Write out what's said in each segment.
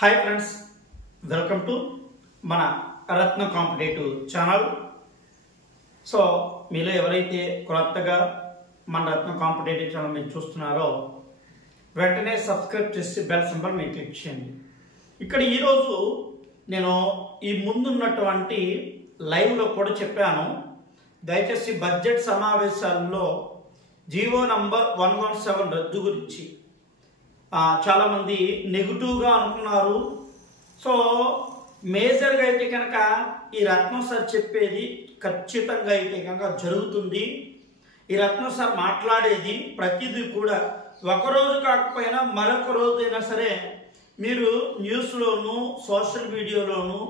Hi friends, welcome to మన రత్న competitive channel. So మీలో ఎవరైతే కొత్తగా మన రత్న కాంపిటేటివ్ ఛానల్ మీరు చూస్తున్నారో వెంటనే సబ్స్క్రైబ్ చేసి బెల్ సింబల్ మీరు క్లిక్ చేయండి. ఇక్కడ ఈరోజు నేను ఈ ముందున్నటువంటి లైవ్లో కూడా చెప్పాను, దయచేసి బడ్జెట్ సమావేశాల్లో జీవో నంబర్ 117 రద్దు గురించి చాలామంది నెగిటివ్గా అనుకున్నారు. సో మేజర్గా అయితే కనుక ఈ రత్నం సార్ చెప్పేది ఖచ్చితంగా అయితే కనుక జరుగుతుంది. ఈ రత్నం సార్ మాట్లాడేది ప్రతిదీ కూడా ఒకరోజు కాకపోయినా మరొక రోజైనా సరే మీరు న్యూస్లోను సోషల్ మీడియాలోను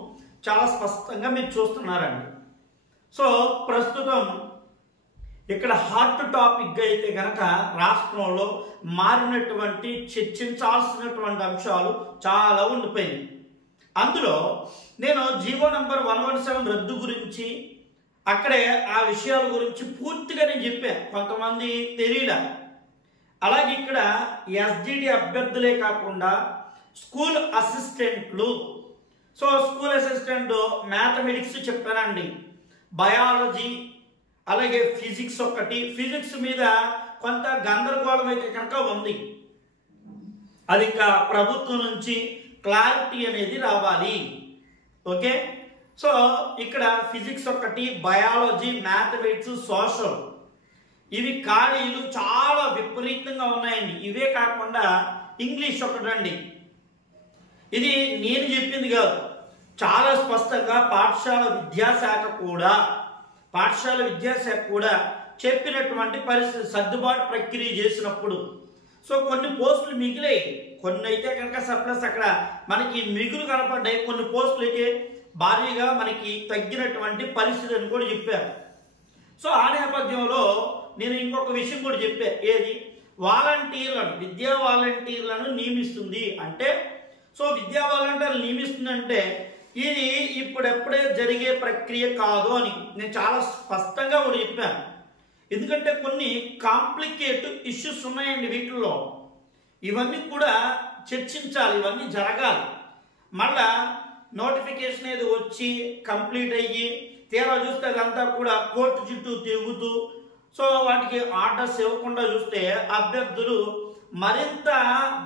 చాలా స్పష్టంగా మీరు చూస్తున్నారండి. సో ప్రస్తుతం ఇక్కడ హాట్ టాపిక్గా అయితే కనుక రాష్ట్రంలో మారినటువంటి చర్చించాల్సినటువంటి అంశాలు చాలా ఉండిపోయింది. అందులో నేను జీవో నంబర్ 117 రద్దు గురించి అక్కడే ఆ విషయాల గురించి పూర్తిగా నేను చెప్పాను, కొంతమంది తెలియలే. అలాగే ఇక్కడ ఎస్జిటి అభ్యర్థులే కాకుండా స్కూల్ అసిస్టెంట్లు, సో స్కూల్ అసిస్టెంట్ మ్యాథమెటిక్స్ చెప్పానండి, బయాలజీ అలాగే ఫిజిక్స్ ఒకటి. ఫిజిక్స్ మీద కొంత గందరగోళం అయితే కనుక ఉంది, అది ఇంకా ప్రభుత్వం నుంచి క్లారిటీ అనేది రావాలి. ఓకే, సో ఇక్కడ ఫిజిక్స్ ఒకటి, బయాలజీ, మ్యాథమెటిక్స్, సోషల్, ఇవి ఖాళీలు చాలా విపరీతంగా ఉన్నాయండి. ఇవే కాకుండా ఇంగ్లీష్ ఒకటండి. ఇది నేను చెప్పింది కాదు, చాలా స్పష్టంగా పాఠశాల విద్యాశాఖ కూడా చెప్పినటువంటి పరిస్థితి. సర్దుబాటు ప్రక్రియ చేసినప్పుడు సో కొన్ని పోస్టులు మిగిలాయి, కొన్ని అయితే కనుక సర్ప్లస్ అక్కడ మనకి మిగులు కనపడ్డాయి, కొన్ని పోస్టులు అయితే భారీగా మనకి తగ్గినటువంటి పరిస్థితి అని కూడా చెప్పారు. సో ఆ నేపథ్యంలో నేను ఇంకొక విషయం కూడా చెప్పా, ఏది వాలంటీర్లను, విద్యా వాలంటీర్లను నియమిస్తుంది అంటే, సో విద్యా వాలంటీర్లు నియమిస్తుందంటే ఇది ఇప్పుడెప్పుడే జరిగే ప్రక్రియ కాదు అని నేను చాలా స్పష్టంగా కూడా చెప్పాను. ఎందుకంటే కొన్ని కాంప్లికేటెడ్ ఇష్యూస్ ఉన్నాయండి వీటిల్లో, ఇవన్నీ కూడా చర్చించాలి, ఇవన్నీ జరగాలి. మళ్ళా నోటిఫికేషన్ ఏది వచ్చి కంప్లీట్ అయ్యి తీరా చూస్తే అదంతా కూడా కోర్టు చుట్టూ తిరుగుతూ సో వాటికి ఆర్డర్స్ ఇవ్వకుండా చూస్తే అభ్యర్థులు మరింత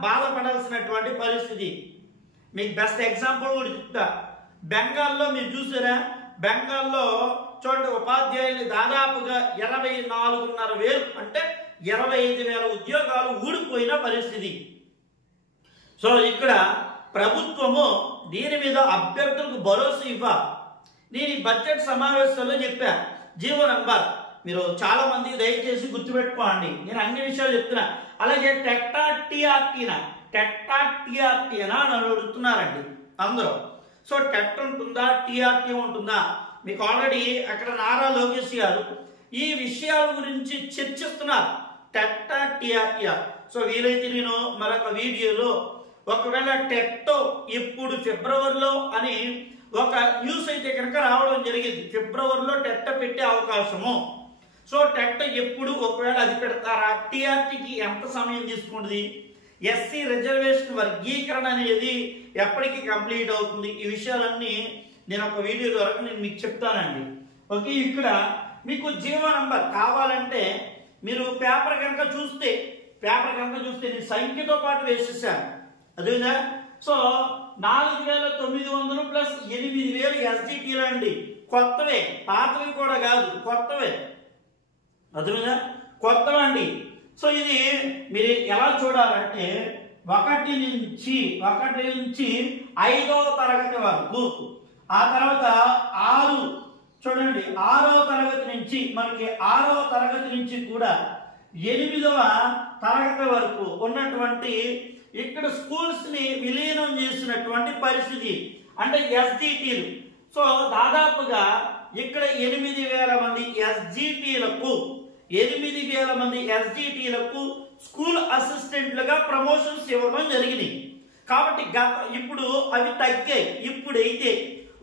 బాధపడాల్సినటువంటి పరిస్థితి. మీకు బెస్ట్ ఎగ్జాంపుల్ కూడా చెప్తా, బెంగాల్లో మీరు చూసారా, బెంగాల్లో చూడండి ఉపాధ్యాయులు దాదాపుగా 24,500 అంటే 25,000 ఉద్యోగాలు ఊడిపోయిన పరిస్థితి. సో ఇక్కడ ప్రభుత్వము దీని మీద అభ్యర్థులకు భరోసా ఇవ్వాలి. నేను ఈ బడ్జెట్ సమావేశంలో చెప్పా, జీవో నంబర్ మీరు చాలా మంది దయచేసి గుర్తుపెట్టుకోండి, నేను అన్ని విషయాలు చెప్తున్నా. అలాగే టెట్టా టీఆర్టీనా అని అడుగుతున్నారండి అందరూ. సో టెట్ ఉంటుందా, టీఆర్టీ ఉంటుందా? మీకు ఆల్రెడీ అక్కడ నారా లోకేష్ గారు ఈ విషయాల గురించి చర్చిస్తున్నారు, టెట్టా టీఆర్టీఆ. సో వీలైతే నేను మరొక వీడియోలో ఒకవేళ టెట్ ఎప్పుడు ఫిబ్రవరిలో అని ఒక న్యూస్ అయితే కనుక రావడం జరిగింది, ఫిబ్రవరిలో టెట్ పెట్టే అవకాశము. సో టెట్ ఎప్పుడు ఒకవేళ అది పెడతారా, టీఆర్టీకి ఎంత సమయం తీసుకుంటుంది, ఎస్సీ రిజర్వేషన్ వర్గీకరణ అనేది ఎప్పటికీ కంప్లీట్ అవుతుంది, ఈ విషయాలన్నీ నేను ఒక వీడియో ద్వారా నేను మీకు చెప్తానండి. ఓకే, ఇక్కడ మీకు జీవో నంబర్ కావాలంటే మీరు పేపర్ కనుక చూస్తే నేను సంఖ్యతో పాటు వేసేసాను, అదేనా. సో 4,900 ప్లస్ 8,000 ఎస్జిటీలు అండి, కొత్తవే, పాతవి కూడా కాదు, కొత్తవే, అదేనా, కొత్తవండి. సో ఇది మీరు ఎలా చూడాలంటే 1 నుంచి 5వ తరగతి వరకు, ఆ తర్వాత 6 చూడండి 6వ తరగతి నుంచి మనకి 6వ తరగతి నుంచి కూడా 8వ తరగతి వరకు ఉన్నటువంటి ఇక్కడ స్కూల్స్ ని విలీనం చేసినటువంటి పరిస్థితి అంటే ఎస్జిటీలు. సో దాదాపుగా ఇక్కడ 8,000 మంది ఎస్జిటీలకు స్కూల్ అసిస్టెంట్లుగా ప్రమోషన్స్ ఇవ్వడం జరిగింది. కాబట్టి ఇప్పుడు అవి తగ్గాయి. ఇప్పుడైతే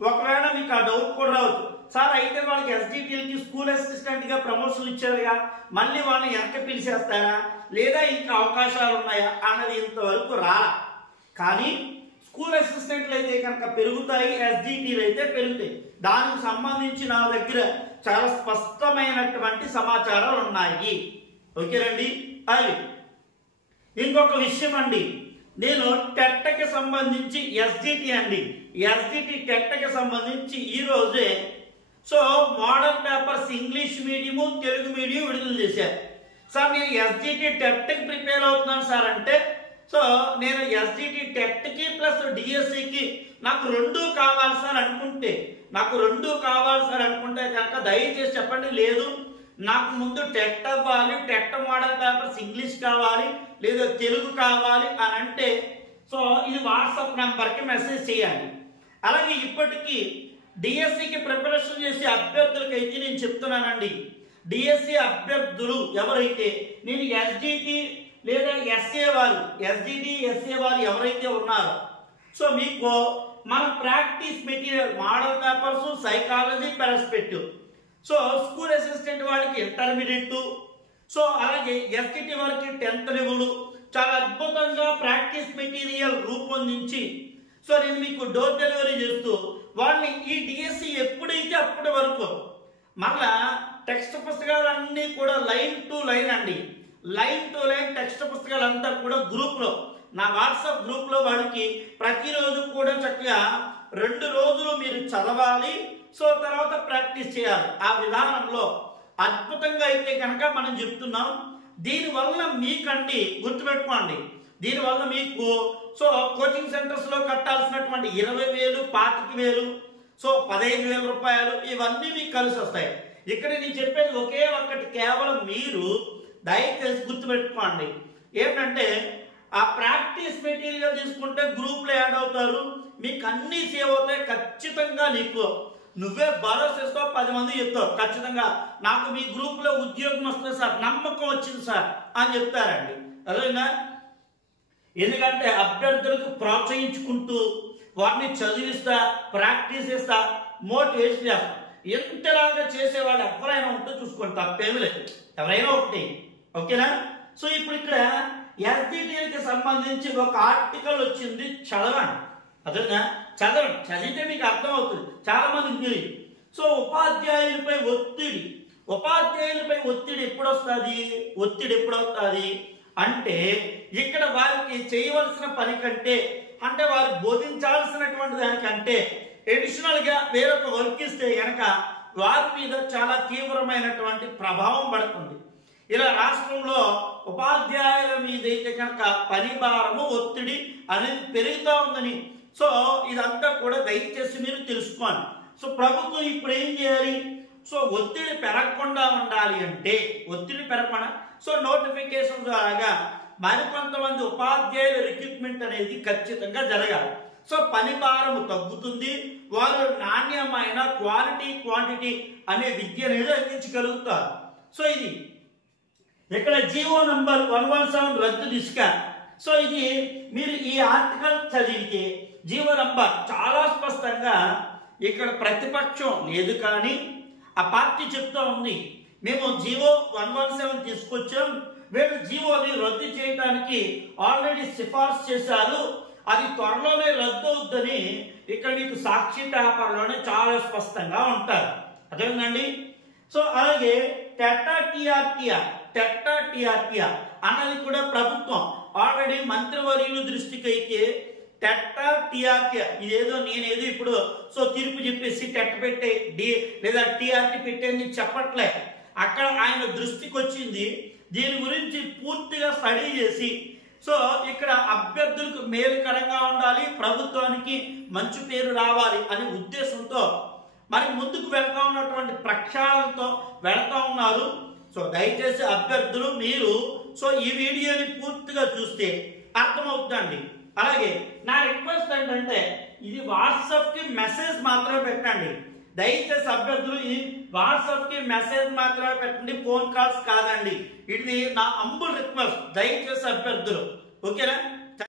ఒకవేళ మీకు ఆ డౌట్ కూడా రావచ్చు, సార్ అయితే వాళ్ళకి ఎస్జిటీలకి స్కూల్ అసిస్టెంట్ గా ప్రమోషన్లు ఇచ్చారుగా, మళ్ళీ వాళ్ళని వెనక పిలిచేస్తారా లేదా ఇంకా అవకాశాలు ఉన్నాయా అన్నది ఇంతవరకు రాలా. కానీ స్కూల్ అసిస్టెంట్లు అయితే కనుక పెరుగుతాయి, ఎస్జిటిలు అయితే పెరుగుతాయి. దానికి సంబంధించి నా దగ్గర చాలా స్పష్టమైనటువంటి సమాచారాలు ఉన్నాయి. ఓకేనండి. అది ఇంకొక విషయం అండి, నేను టెట్కి సంబంధించి ఎస్జిటి అండి, ఎస్జిటి టెట్కి సంబంధించి ఈ రోజే so model papers English medium Telugu medium విడుదల చేశారు. సార్ నేను ఎస్జిటి టెట్కి ప్రిపేర్ అవుతున్నాను సార్ అంటే, సో నేను ఎస్జిటి టెట్కి ప్లస్ డిఎస్సికి నాకు రెండు కావాలి సార్ అనుకుంటే, కనుక దయచేసి చెప్పండి. లేదు నాకు ముందు టెట్ అవ్వాలి, టెట్ మోడల్ పేపర్స్ ఇంగ్లీష్ కావాలి లేదా తెలుగు కావాలి అని అంటే సో ఇది వాట్సాప్ నెంబర్కి మెసేజ్ చేయాలి. అలాగే ఇప్పటికీ డిఎస్సికి ప్రిపరేషన్ చేసే అభ్యర్థులకైతే నేను చెప్తున్నానండి, డిఎస్సి అభ్యర్థులు ఎవరైతే నేను ఎస్జిటి లేదా ఎస్ఏ వారు ఎవరైతే ఉన్నారో సో మీకు మన practice material model papers psychology perspective, so school assistant వాళ్ళకి ఇంటర్మీడియట్, సో అలాగే ఎస్జిటి వారికి 10th లెవెల్ చాలా అద్భుతంగా ప్రాక్టీస్ మెటీరియల్ రూపొందించి సో నేను మీకు డోర్ డెలివరీ చేస్తూ వాళ్ళని ఈ డిఎస్సి ఎప్పుడైతే అప్పటి వరకు మళ్ళా టెక్స్ట్ పుస్తకాలన్నీ కూడా లైన్ టు లైన్ అండి, లైన్ టు లైన్ టెక్స్ట్ పుస్తకాలంతా కూడా గ్రూప్లో నా వాట్సాప్ గ్రూప్లో వాళ్ళకి ప్రతిరోజు కూడా చక్కగా 2 రోజులు మీరు చదవాలి, సో తర్వాత ప్రాక్టీస్ చేయాలి. ఆ విధానంలో అద్భుతంగా అయితే కనుక మనం చెప్తున్నాం. దీనివల్ల మీకండి గుర్తుపెట్టుకోండి, దీనివల్ల మీకు సో కోచింగ్ సెంటర్స్ లో కట్టాల్సినటువంటి 20,000, 25,000, సో 15,000 రూపాయలు ఇవన్నీ మీకు కలిసి వస్తాయి. ఇక్కడ నేను చెప్పేది ఒకే ఒక్కటి, కేవలం మీరు దయచేసి గుర్తుపెట్టుకోండి ఏంటంటే ఆ ప్రాక్టీస్ మెటీరియల్ తీసుకుంటే గ్రూప్ లో యాడ్ అవుతారు, మీకు అన్ని సేవ్ అవుతాయి. ఖచ్చితంగా నీకు నువ్వే భరోసా ఇస్తావు, 10 మంది చెప్తావు ఖచ్చితంగా నాకు మీ గ్రూప్ లో ఉద్యోగం వస్తుంది సార్, నమ్మకం వచ్చింది సార్ అని చెప్తారండి. అదేనా, ఎందుకంటే అభ్యర్థులకు ప్రోత్సహించుకుంటూ వారిని చదివిస్తా, ప్రాక్టీస్ చేస్తా, మోటివేషన్ చేస్తా. ఎంతలాగా చేసేవాళ్ళు ఎవరైనా ఉంటే చూసుకోండి, తప్పేమీ లేదు, ఎవరైనా ఒకటి. ఓకేనా. సో ఇప్పుడు ఇక్కడ ఎస్జిటికి సంబంధించి ఒక ఆర్టికల్ వచ్చింది, చదవండి. అదేనా, చదివితే మీకు అర్థమవుతుంది, చాలా మందికి తెలియదు. సో ఉపాధ్యాయులపై ఒత్తిడి ఎప్పుడు వస్తుంది అంటే ఇక్కడ వారికి చేయవలసిన పని కంటే, అంటే వారు బోధించాల్సినటువంటి దానికంటే ఎడిషనల్ గా వేరొక వర్క్ ఇస్తే కనుక వారి మీద చాలా తీవ్రమైనటువంటి ప్రభావం పడుతుంది. ఇలా రాష్ట్రంలో ఉపాధ్యాయుల మీద అయితే కనుక పని భారము, ఒత్తిడి అనేది పెరుగుతూ ఉందని సో ఇదంతా కూడా దయచేసి మీరు తెలుసుకోండి. సో ప్రభుత్వం ఇప్పుడు ఏం చేయాలి, సో ఒత్తిడి పెరగకుండా ఉండాలి అంటే సో నోటిఫికేషన్ ద్వారా మరికొంతమంది ఉపాధ్యాయుల రిక్రూట్మెంట్ అనేది ఖచ్చితంగా జరగాలి. సో పని భారము తగ్గుతుంది, వారు నాణ్యమైన క్వాంటిటీ అనే విద్య అనేది అందించగలుగుతారు. సో ఇది ఇక్కడ జీవో నంబర్ 117 రద్దు దిశగా. సో ఇది మీరు ఈ ఆర్టికల్ చదివితే జీవో నంబర్ చాలా స్పష్టంగా ఇక్కడ ప్రతిపక్షం లేదు, కానీ ఆ పార్టీ చెప్తా ఉంది మేము జీవో 117 తీసుకొచ్చాం, వీళ్ళు జీవోని రద్దు చేయడానికి ఆల్రెడీ సిఫార్సు చేశారు, అది త్వరలోనే రద్దు అవుద్దని ఇక్కడ మీకు సాక్షి పేపర్లోనే చాలా స్పష్టంగా ఉంటారు. అదేంటండి. సో అలాగే టెట్టా టిఆర్టీఆర్ అన్నది కూడా ప్రభుత్వం ఆల్రెడీ మంత్రివర్యుల దృష్టికి అయితే టెట్టా టిఆర్టీఆర్ ఇదేదో నేనేదో ఇప్పుడు సో తీర్పు చెప్పేసి టెట్ పెట్టే లేదా టిఆర్టీ పెట్టేది చెప్పట్లే, అక్కడ ఆయన దృష్టికి వచ్చింది. దీని గురించి పూర్తిగా స్టడీ చేసి సో ఇక్కడ అభ్యర్థులకు మేలుకరంగా ఉండాలి, ప్రభుత్వానికి మంచి పేరు రావాలి అనే ఉద్దేశంతో మరి ముందుకు వెళ్తా ఉన్నటువంటి ప్రక్షాళనతో వెళ్తా ఉన్నారు. సో దయచేసి అభ్యర్థులు మీరు సో ఈ వీడియోని పూర్తిగా చూస్తే అర్థమవుతుందండి. అలాగే నా రిక్వెస్ట్ ఏంటంటే ఇది వాట్సాప్ కి మెసేజ్ మాత్రమే పెట్టండి. దయచేసి అభ్యర్థులు ఈ వాట్సాప్ కి మెసేజ్ మాత్రమే పెట్టండి, ఫోన్ కాల్స్ కాదండి. ఇది నా హంబుల్ రిక్వెస్ట్, దయచేసి అభ్యర్థులు. ఓకేనా.